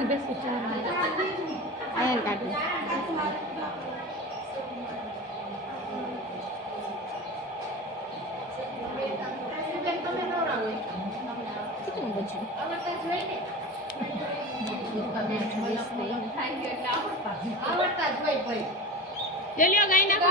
ચારણ બેસું ચારણ આયર કાઢી કેટલું બચ્યું લ્યો ગાઈ નાખો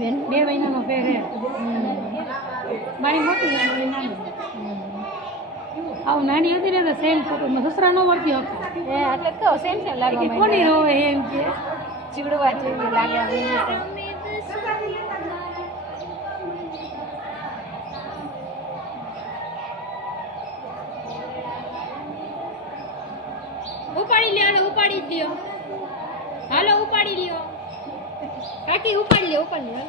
બેન. બે મહિનાનો ફેર હે મારી મોટી ને મારી નાની. આવું નાની હતી ને તો સેમ ફોટો સસરા નો વળતી હતા. એ એટલે કહો સેમ સેમ લાગે કોની માંડ્યા. રોવે એમ કે? ચીવડવા જેવું લાગે. ઉપાડી લ્યો હાલો ઉપાડી લ્યો. હાલો ઉપાડી લ્યો. કાકી ઉપાડ લે ઉપાડ લ્યો